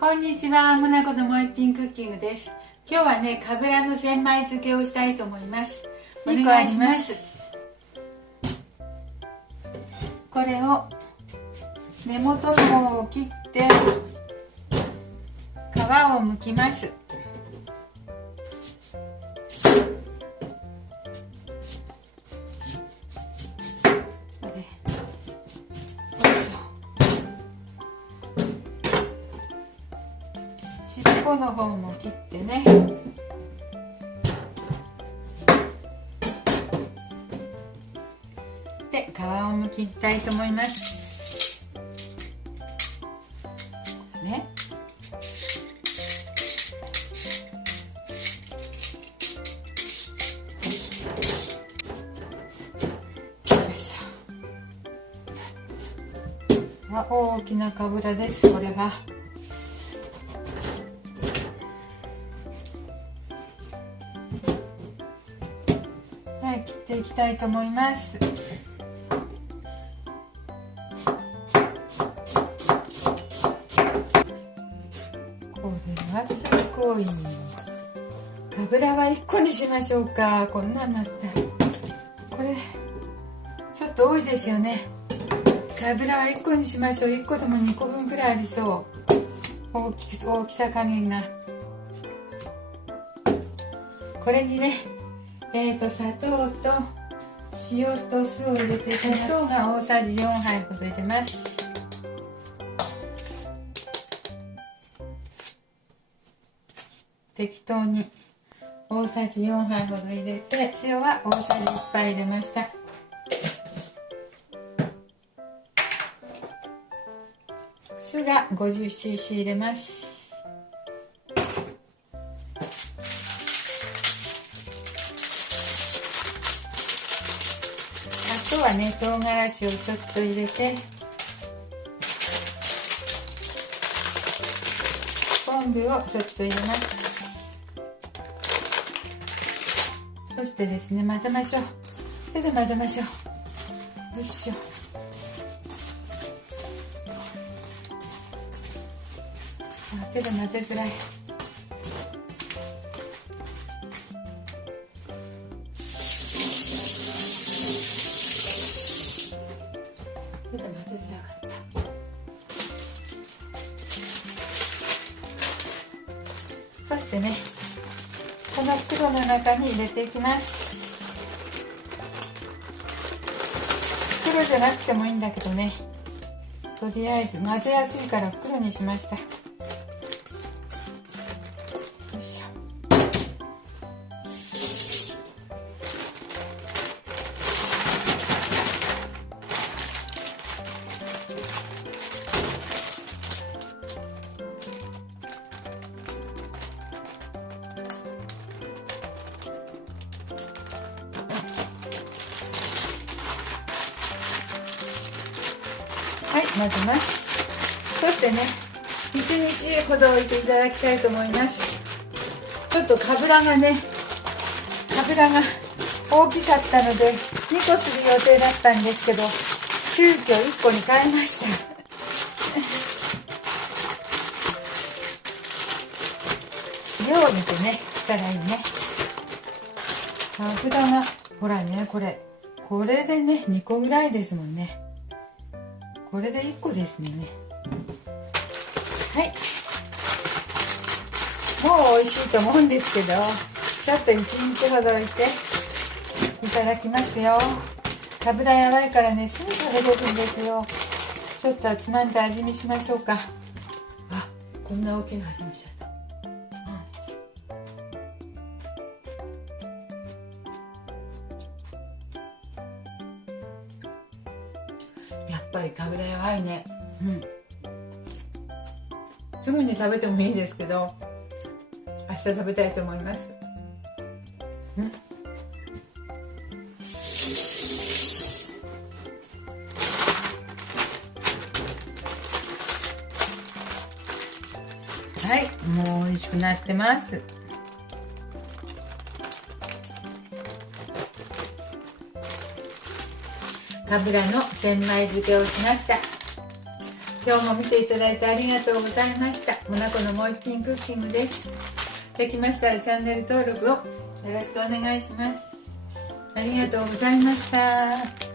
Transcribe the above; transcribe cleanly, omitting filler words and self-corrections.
こんにちは、もなこのもう一品クッキングです。今日はね、かぶらの千枚漬けをしたいと思います。お願いします。これを根元の方を切って皮を剥きます。尻尾の方も切ってね。で、皮を剥きたいと思います。ね。よいしょ。大きなかぶらです。これは。はい、切っていきたいと思います。これはすごい。かぶらは1個にしましょうか。こんなんなった。これちょっと多いですよね。かぶらは1個にしましょう。1個でも2個分くらいありそう。大きさ加減が。これにね、砂糖と塩と酢を入れて、砂糖が大さじ4杯ほど入れます。適当に大さじ4杯ほど入れて、塩は大さじ1杯入れました。酢が 50cc 入れます。あとはね、唐辛子をちょっと入れて、昆布をちょっと入れます。そしてですね、混ぜましょう。手で混ぜましょう。よいしょ。手で混ぜづらい。手で混ぜづらかった。そしてね、この袋の中に入れていきます。袋じゃなくてもいいんだけどね、とりあえず混ぜやすいから袋にしました。よいしょ。はい、混ぜます。そしてね、1日ほど置いていただきたいと思います。ちょっとかぶらが大きかったので2個する予定だったんですけど、急遽1個に変えました。量を見てね、したらいいね。かぶらがほらね、これでね、2個ぐらいですもんね。これで1個ですね。はい、もう美味しいと思うんですけど、ちょっと1日ほど置いていただきますよ。かぶらやばいからね、すぐ食べれるんですよ。ちょっとつまんで味見しましょうか。あ、こんな大きな味見しちゃった。やっぱりかぶらやばいね。すぐに食べてもいいですけど、明日食べたいと思います。はい、もう美味しくなってます。かぶらの千枚漬けをしました。今日も見ていただいてありがとうございました。モナコのもう一品クッキングです。できましたらチャンネル登録をよろしくお願いします。ありがとうございました。